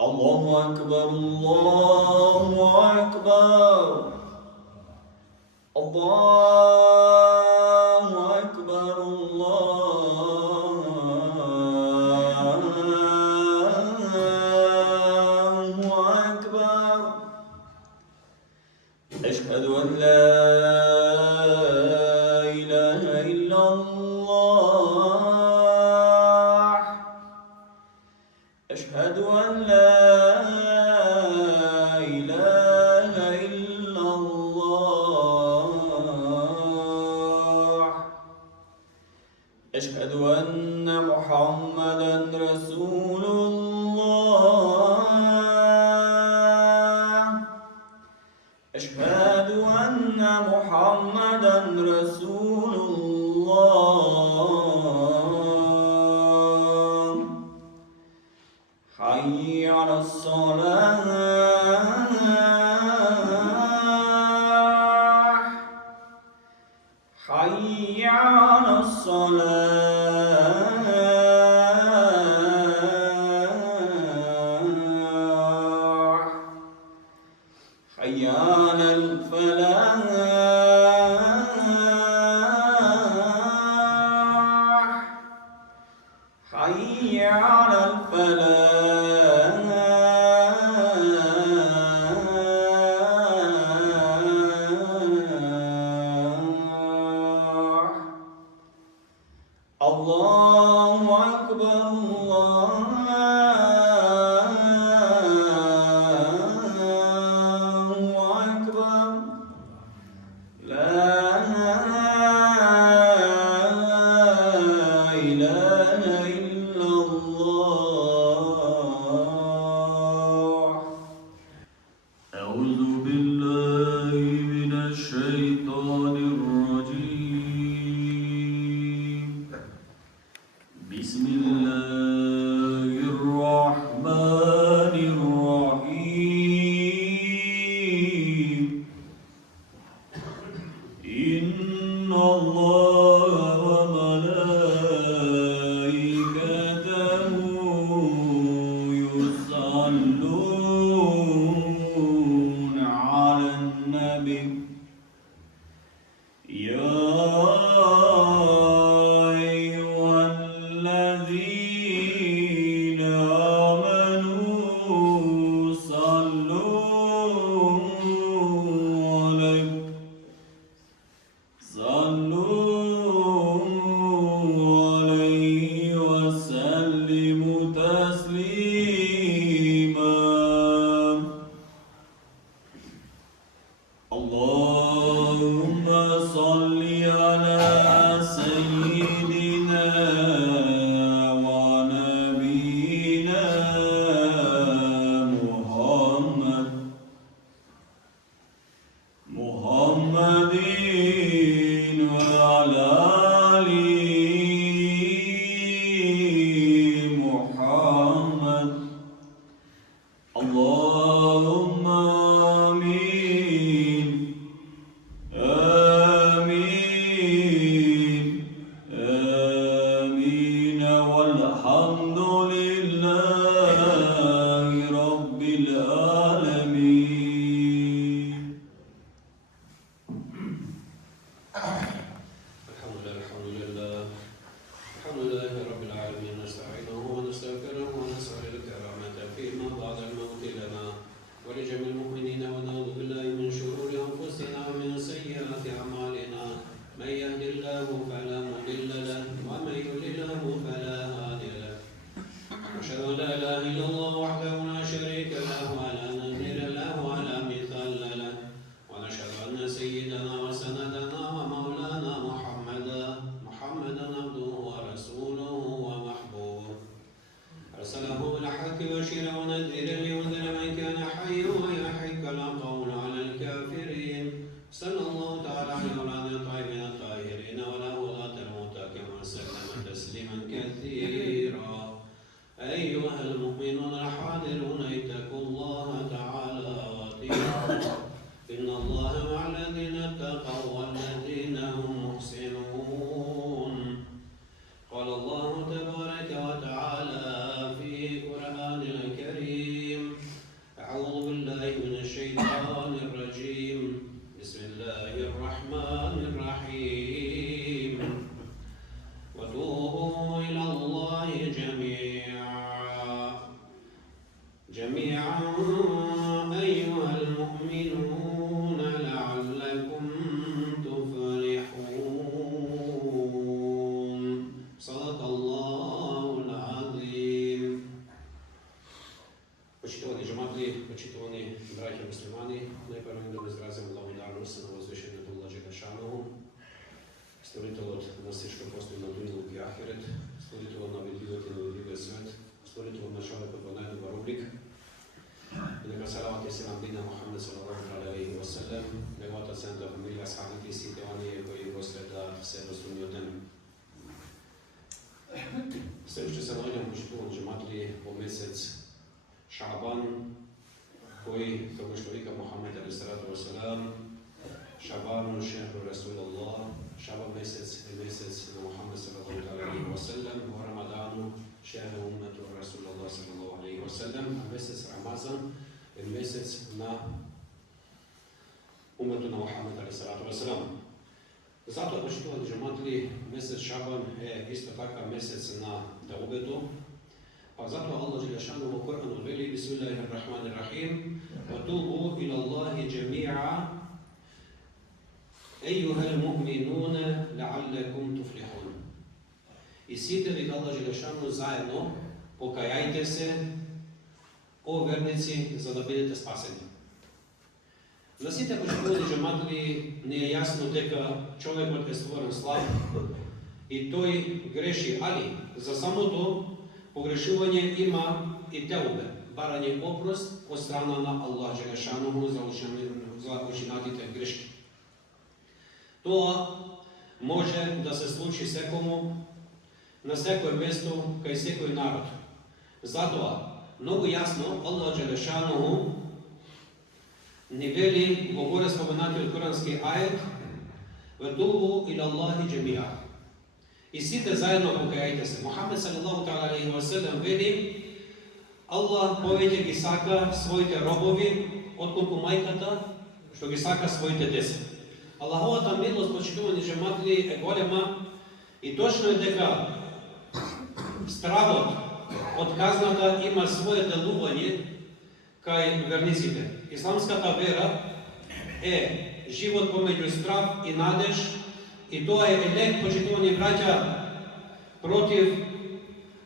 الله أكبر الله أكبر الله أكبر الله أكبر أشهد أن لا إله إلا الله أشهد أن لا إله إلا الله أشهد أن محمدا رسول الله أشهد أن محمدا رسول الله حي على الصلاة حي على الصلاة حي على الفلاح حي على الفلاح الله أكبر الله أكبر لا إله إلا الله أعوذ بالله من الشيطان الرجيم بسم الله الرحمن الرحيم إن الله وملائكته يصلون على النبي يا أيها الذين آمنوا صلوا عليه وسلموا تسليما اللهم صل على سيدنا ونبينا محمد وعلى آل محمد اللهم آمين آمين آمين والحمد لله رب العالمين الحمد لله رب العالمين نستعينه ونستغفره ونسأل الكرامة فيما بعد الموت لنا ولجميع المؤمنين ونعوذ بالله من شرور أنفسنا ومن سيئات أعمالنا من يهد الله فلا مضل له ومن يضلله فلا هادي له أشهد أن لا إله إلا الله وحده لا شريك له ولا نظير له ولا مثال له ونشهد أن سيدنا وسندنا ومولانا محمدا عبده ورسوله ومحبوبه أرسله بالحق بشيرا ونذيرا لينذر من كان حيا ويحق القول على الكافرين صلى الله تعالى عليه وعلى آله الطيبين الطاهرين وله ذات الموتى كما سلم تسليما كثيرا أيها المؤمنون الحاضرون اتقوا الله تعالى واطيعوه إن الله مع الذين اتقوا والذين هم محسنون قال الله تبارك وتعالى في قرآن الكريم Почитувани джаматли, почитувани браќа муслимани, најпрво им да изразим благодарност на возвишениот Аллах Джелешанову, створителот на сешто постои на дуњалук и ахирет, створителот на видливиот и невидливиот свет, створителот на човекот во најдобар облик. И нека салават и селам биде Мухаммед салаллаху алейхи ва салем, неговата ценна фамилија, асхабите и сите оние кои го следат се до судниот ден. Следујќи се наоѓам почитувани джаматли во месец Шабан, кој, како што вика Мухаммед алейхи салам, Шабан шехру Расулаллах, Шабан месец е месец на Мухаммед салаллаху алейхи ва салем, во Рамадану шехру уммету Расулаллах салаллаху алейхи ва салем, а месец Рамазан е месец на уммету на Мухаммед алейхи салам. Затоа, почитувани джаматли, месец Шабан е исто така месец на таубето. Pa zato Allah Đelešanu u Kur'anu veli Bismillahirrahmanirrahim وَتُوبُوا إِلَى اللَّهِ جَمِيعًا أَيُّهَا الْمُؤْمِنُونَ لَعَلَّكُمْ تُفْلِحُونَ. И сите ви Allah Đelešanu заедно покајајте се, о верници, за да бидете спасени. На сите почитувани джаматли не е јасно дека човекот е створен слаб и тој греши, али за самото погрешување има и теубе, барање опрост од страна на Аллах Джелешанову за учинатите грешки. Тоа може да се случи секому, на секој место, кај секој народ. Затоа, многу јасно, Аллах Джелешанову ни вели во горе споменатиот курански ајет وَتُوبُوا إِلَى اللَّهِ جَمِيعًا. И сите заедно покајајте се. Мухаммед салаллаху алейхи ва салем вели, Аллах повеќе ги сака своите робови отколку мајката што ги сака своите деца. Аллаховата милост, почитувани джаматли, е голема и точно е дека стравот од казната има свое делување кај верниците. Исламската вера е живот помеѓу страв и надеж. И тоа е лек, почитувани браќа, против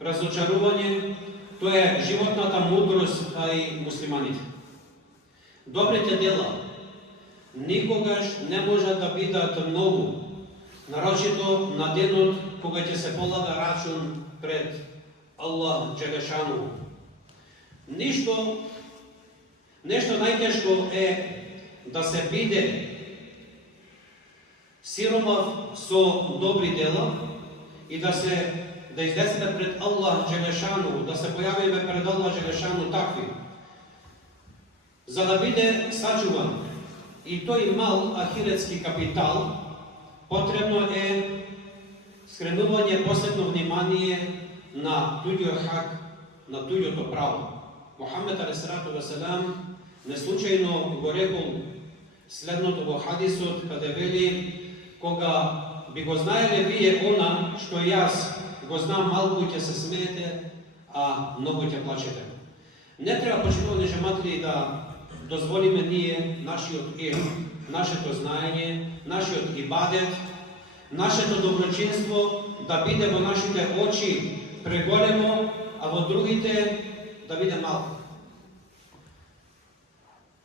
разочарување, тоа е животната мудрост кај муслиманите. Добрите дела никогаш не можат да бидат многу, нарочито на денот кога ќе се полага рачун пред Аллах Джелешанову. Нешто најтешко е да се биде сиромав со добри дела и да излеземе пред Аллах Джелешану, да се појавиме пред Аллах Джелешану такви. За да биде сачуван и тој мал ахиретски капитал, потребно е скренување посебно внимание на туѓиот хак, на туѓото право. Мухаммед алейхи не случајно го рекол следното во хадисот, каде вели, кога би го знаеле вие она што јас го знам, малку ќе се смеете, а многу ќе плачете. Не треба, почитувани джаматли, да дозволиме ние нашиот илм, нашето знаење, нашиот ибадет, нашето доброчинство да биде во нашите очи преголемо, а во другите да биде малко.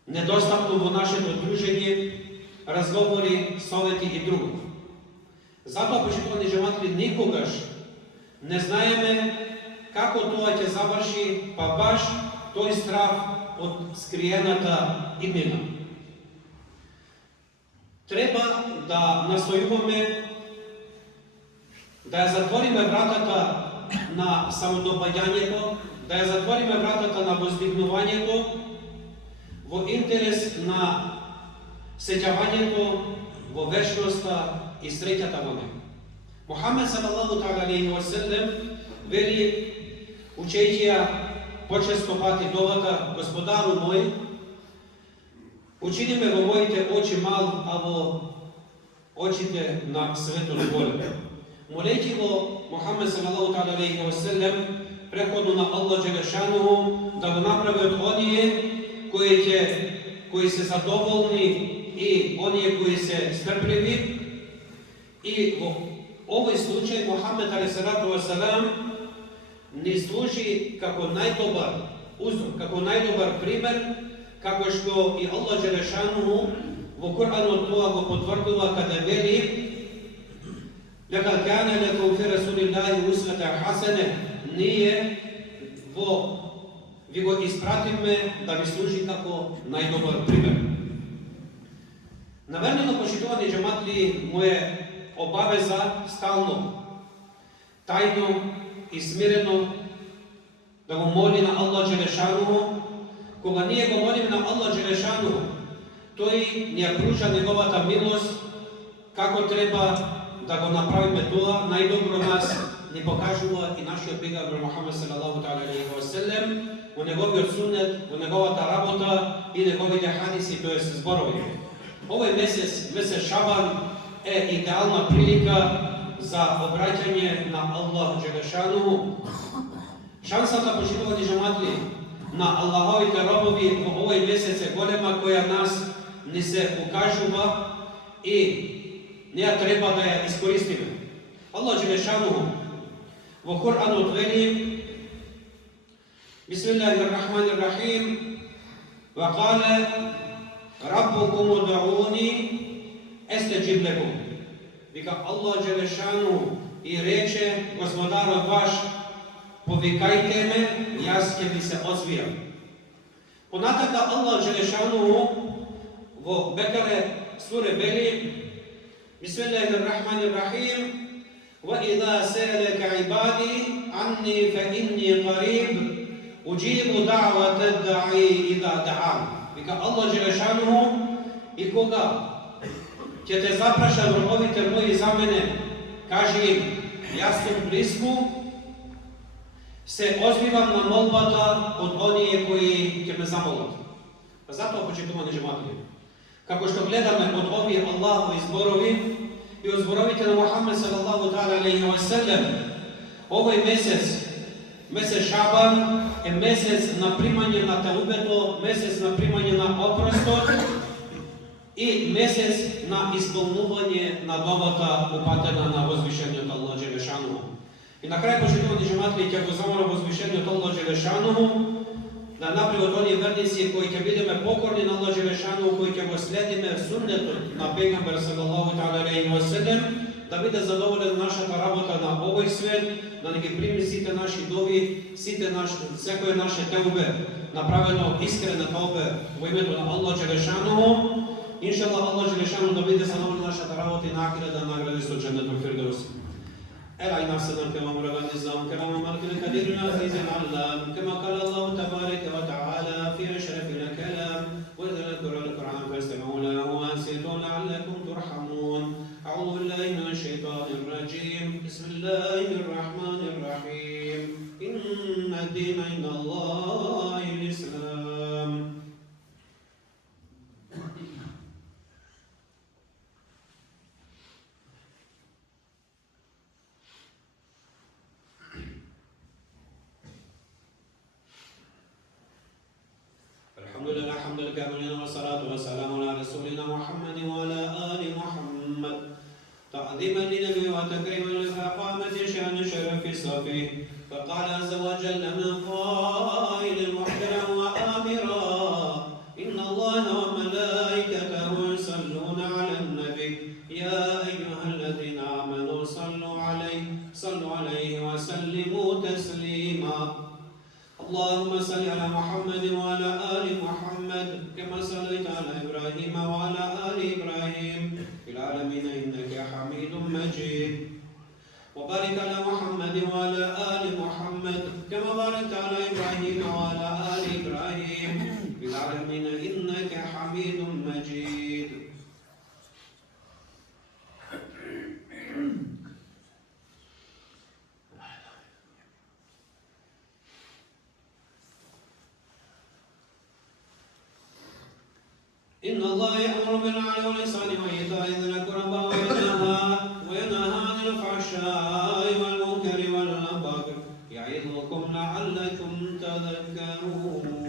Недостапно во нашето дружење, разговори, совети и друго. Затоа, почитувани джаматли, никогаш не знаеме како тоа ќе заврши, па баш тој страв од скриената иднина. Треба да настојуваме да ја затвориме вратата на самодопаѓањето, да ја затвориме вратата на воздигнувањето во интерес на сеќавањето во вечноста и среќата во него. Мухаммед салаллаху алейхи ва салем вели, учејќи ја почесто пати довата, Господару мој, учини ме во моите очи мал, а во очите на светот голем. Молејќи го Мухаммед салаллаху алейхи ва салем преходно на Аллах Джелешанову да го направи од оние кои се задоволни и оние кои се стрпливи. И во овој случај Мухаммед алейхи салам ни служи како најдобар uzor, како најдобар пример, како што и Аллах Джелешануху во Куранот тоа го потврдува каде вели: "Лакад кана лакум фи расулиллахи усватун хасана", ние ви го испратиме да ви служи како најдобар пример. Навернено, почитувани џематли, му е обавеза стално, тајно и смирено да го моли на Аллах Джелешануху. Кога ние го молиме на Аллах Джелешануху, тој ни ја пружа неговата милост, како треба да го направиме тоа, најдобро нас ни покажува и нашиот пегамбер Мухамед салаллаху алейхи ва селем во неговиот сунет, во неговата работа и неговите хадиси, тоа се зборови. Овој месец Шабан е идеална прилика за обраќање на Аллах Джелешануху. Шансата, почитувани џематли, на Аллаховите робови во овој месец е голема, која нас ни се укажува и неа треба да ја искористиме. Аллах Джелешануху во Куранот вели: Бисмиллахир-рахманир-рахим, ва кале раббукум уд'уни астаджиб лакум. Вика Аллах Джелешануху и рече Господарот ваш: повикајте ме, јас ќе ви се озвијам. Понатака Аллах Джелешануху во Бекаре суре вели: Бисмиллахир-рахманир-рахим, وَإِذَا سَأَلَكَ عِبَادِي عَنِّي فَإِنِّي قَرِيبٌ أُجِيبُ دَعْوَةَ الدَّاعِي إِذَا دَعَانِ. Вика Аллах Джелешануху, и кога ќе те запраша робовите мои за мене, кажи им: јас сум близко, се озвивам на молбата од оние кои ќе ме замолат. Затоа, почитувани џематли, како што гледаме од овие Аллахови зборови и од зборовите на Мухамед салаллаху алейхи ва селем, овој месец Шабан е месец на примање на таубето, месец на примање на опростот и месец на исполнување на добата упатена на возвишениот Аллах Джелешануху. И на крај, почитувани џематли, ќе го замолам возвишениот Аллах Джелешануху да направи од оние верници кои ќе бидеме покорни на Аллах Джелешануху, кои ќе го следиме суннетот на пегамбер салаллаху алейхи ва селем, да биде задоволен нашата работа на овој свет, да не ги прими сите наши дови, секој наше теубе, направено искрена теубе во името на Аллах Джелешануху. Иншаллах, Аллах Джелешануху да биде задоволен нашата работа и на ахирет да награди со џеннетул фирдеус. أرأي نفسنا كما مرغ النظام كرام ملك الكبير العزيز العلام كما قال الله تبارك وتعالى في أشرف الكلام وإذا ذكر القرآن فاستمعوا له وأنصتوا لعلكم ترحمون. أعوذ بالله من الشيطان الرجيم. بسم الله الرحمن الرحيم. إن الدين عند الله الإسلام. الحمد لله كاملين والصلاة والسلام على رسولنا محمد وعلى آل محمد تعظيما لنبي وتكريما لفقامة شأن شرف صفيه. فقال عز وجل من قائل محترا وآمرا إن الله وملائكته يصلون على النبي يا أيها الذين آمنوا صلوا عليه وسلموا تسليما. اللهم صل على محمد وعلى آل محمد كما صليت على إبراهيم وعلى آل إبراهيم في العالمين إنك حميد مجيد. وبارك على محمد وعلى آل محمد كما باركت على إبراهيم وعلى آل إبراهيم في العالمين إنك حميد مجيد. إن الله يأمر بالعدل والإحسان وإيتاء ذي القربى وينهى عن الفحشاء والمنكر والبغي يعظكم لعلكم تذكرون.